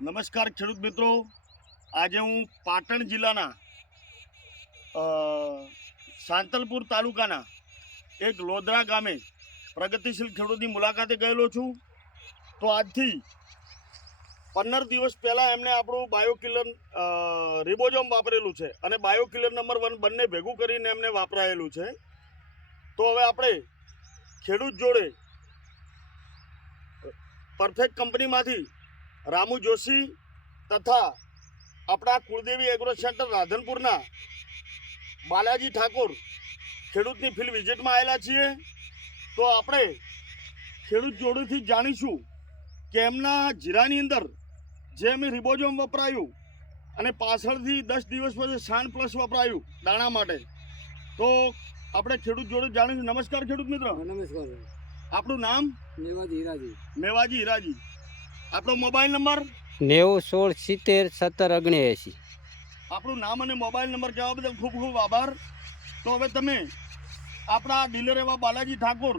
નમસ્કાર ખેડૂત મિત્રો, આજે હું પાટણ જિલ્લાના સાંતલપુર તાલુકાના એક લોધરા ગામે પ્રગતિશીલ ખેડૂતની મુલાકાતે ગયેલો છું. તો આજથી 15 દિવસ પહેલાં એમણે આપણું બાયોકિલર રિબોઝોમ વાપરેલું છે અને બાયોકિલર નંબર 1 બંને ભેગું કરીને એમને વાપરાયેલું છે. તો હવે આપણે ખેડૂત જોડે પરફેક્ટ કંપનીમાંથી રામુ જોશી તથા આપણા કુળદેવી એગ્રો સેન્ટર રાધનપુરના બાલાજી ઠાકોર ખેડૂતની ફિલ્ડ વિઝિટમાં આવેલા છીએ. તો આપણે ખેડૂત જોડેથી જાણીશું કે એમના જીરાની અંદર જે અમે રિબોઝોમ વપરાયું અને પાછળથી 10 દિવસ પછી સાન પ્લસ વપરાયું દાણા માટે. તો આપણે ખેડૂત જોડે જાણીશું. નમસ્કાર ખેડૂત મિત્ર. નમસ્કાર. આપણું નામ? મેવાજી હીરાજી. આપણો મોબાઈલ નંબર? 9016701779. આપણું નામ અને મોબાઈલ નંબર કહેવા બદલ ખૂબ ખૂબ આભાર. તો હવે તમે આપણા ડીલર એવા બાલાજી ઠાકોર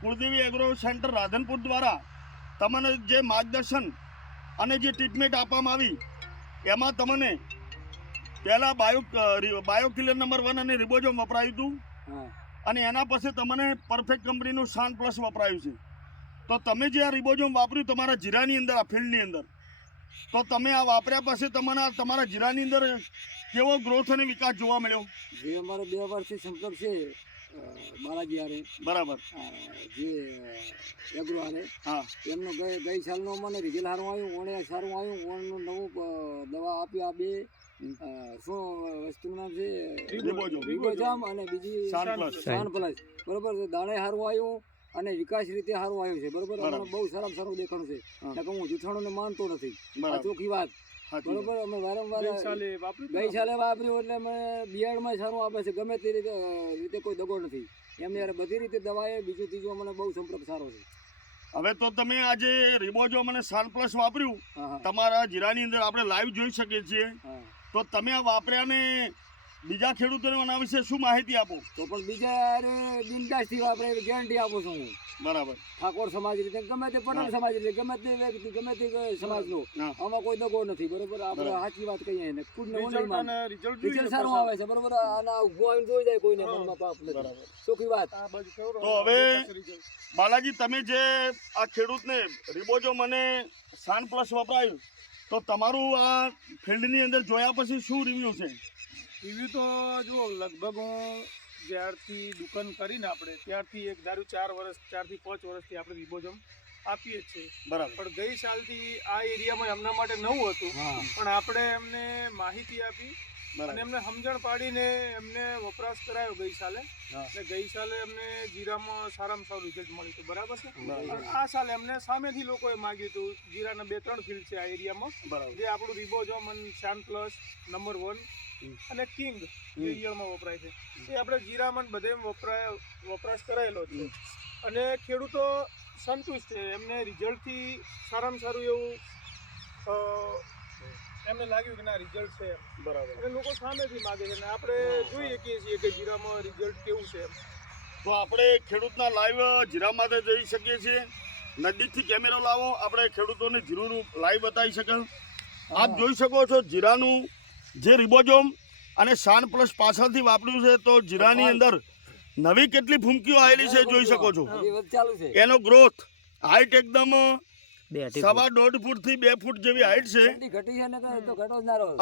કુળદેવી એગ્રો સેન્ટર રાધનપુર દ્વારા તમને જે માર્ગદર્શન અને જે ટ્રીટમેન્ટ આપવામાં આવી એમાં તમને પહેલાં બાયોકિલર નંબર 1 અને રિબોઝોમ વપરાયું હતું અને એના પછી તમને પરફેક્ટ કંપનીનું સાન પ્લસ વપરાયું છે. તો તમે જે આ રિબોઝોમ વાપર્યું તમારા જીરાની અંદર, આ ફિલ્ડની અંદર, તો તમે આ વાપર્યા પછી તમારા જીરાની અંદર કેવો ગ્રોથ અને વિકાસ જોવા મળ્યો? જે અમારો 2 વર્ષથી સંપર્ક છે બાલાજી હારે, બરાબર, જે એગ્રો હારે, હા, એમનું ગઈ સાલનો મને રિઝલ્ટ સારું આવ્યું, ઓણે સારું આવ્યું, ઓણનું નવું દવા આપી. આ બે શું વસ્તુનું નામ છે? રિબોઝોમ અને બીજી સાન પ્લસ. બરોબર, દાણે સારું આવ્યું અને વિકાસ રીતે સારું આવ્યું છે. બરોબર, અમને બહુ સારામાં સારું દેખાણું છે. નકર હું જૂઠાણું ને માનતો નથી, ચોખ્ખી વાત. બરોબર, અમે વારંવાર ગઈ સાલે વાપર્યું એટલે અમે બિયારણમાં સારું આપે છે. ગમે તે રીતે કોઈ દગો નથી એમને યાર. બધી રીતે દવાએ બીજું ત્રીજું મને બહુ સંપર્ક સારો છે. હવે તો તમે આજે રિબોઝોમ અને સાન પ્લસ વાપર્યું તમારા જીરાની અંદર આપણે લાઈવ જોઈ શકીએ છીએ. તો તમે આ વાપર્યા ને બીજા ખેડૂતોને આના વિશે શું માહિતી આપો? તો પણ બીજા બિનદાસથી વાપરે એવી ગેરંટી આપું છું હું. બરાબર, ઠાકોર સમાજ રીતે, ગમે તે પટેલ સમાજ રીતે, ગમે તે વ્યક્તિ, ગમે તે સમાજનો, આમાં કોઈ દગો નથી. બરોબર, આપણે સાચી વાત કહીએ ને, રિઝલ્ટ સારું આવે છે. બરોબર, આના ઉભો આવીને જોઈ જાય, કોઈને મનમાં પાપ નથી. ચોખ્ખી વાત. તો હવે બાલાજી, તમે જે આ ખેડૂતને રિબોઝોમ અને સાન પ્લસ વપરાયું, તો તમારું આ ફિલ્ડની અંદર જોયા પછી શું રિવ્યુ છે? રિવ્યુ તો જુઓ, લગભગ હું જ્યારથી દુકાન કરીને આપણે ત્યારથી એક ધારું 4 થી 5 વર્ષથી આપણે રિબોઝોમ આપીએ જ છીએ. બરાબર. પણ ગઈ સાલથી આ એરિયામાં એમના માટે નવું હતું, પણ આપણે એમને માહિતી આપી અને એમને સમજણ પાડીને એમને વપરાશ કરાયો ગઈ સાલે. એટલે ગઈ સાલે એમને જીરામાં સારામાં સારું રિઝલ્ટ મળ્યું હતું. બરાબર છે. પણ આ સાલે એમને સામેથી લોકોએ માગ્યું હતું. જીરાના 2-3 ફિલ્ડ છે આ એરિયામાં, જે આપણું રિબોઝોમ અને સાન પ્લસ નંબર 1 અને કિંગ જે ઈયળમાં વપરાય છે એ આપણે જીરામાં બધે વપરાશ કરાયેલો છે અને ખેડૂતો સંતુષ્ટ છે. એમને રિઝલ્ટથી સારામાં સારું એવું એમને લાગ્યું કે ના રિઝલ્ટ છે. બરાબર. અને લોકો સામેથી માગે છે અને આપણે જોઈ શકીએ છીએ કે જીરામાં રિઝલ્ટ કેવું છે. તો આપણે ખેડૂતના લાઈવ જીરામાં જઈ શકીએ છીએ. નજીકથી કેમેરો લાવો, આપણે ખેડૂતોને જીરુનું લાઈવ બતાવી શકીએ. આપ જોઈ શકો છો જીરાનું જે રિબોઝોમ અને સાન પ્લસ પાછળથી વાપર્યું છે, તો જીરાની અંદર નવી કેટલી ફૂમકીઓ આવેલી છે જોઈ શકો છો. એનો ગ્રોથ હાઈટ એકદમ 1.5 ફૂટથી 2 ફૂટ જેવી હાઈટ છે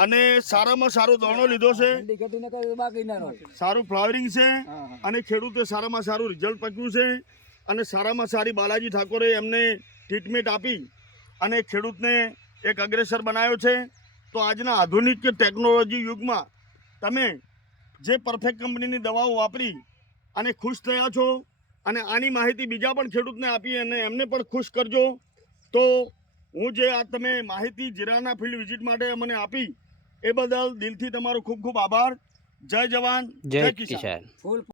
અને સારામાં સારો દાણો લીધો છે, સારું ફ્લાવરિંગ છે અને ખેડૂતે સારામાં સારું રિઝલ્ટ પક્યું છે અને સારામાં સારી બાલાજી ઠાકોરે એમને ટ્રીટમેન્ટ આપી અને ખેડૂતને એક અગ્રેસર બનાવ્યો છે. તો આજના આધુનિક ટેકનોલોજી યુગમાં તમે જે પરફેક્ટ કંપનીની દવાઓ વાપરી અને ખુશ થયા છો અને આની માહિતી બીજા પણ ખેડૂતને આપી અને એમને પણ ખુશ કરજો. તો હું જે આ તમે માહિતી જીરાના ફિલ્ડ વિઝિટ માટે મને આપી એ બદલ દિલથી તમારો ખૂબ ખૂબ આભાર. જય જવાન, જય કિસાન.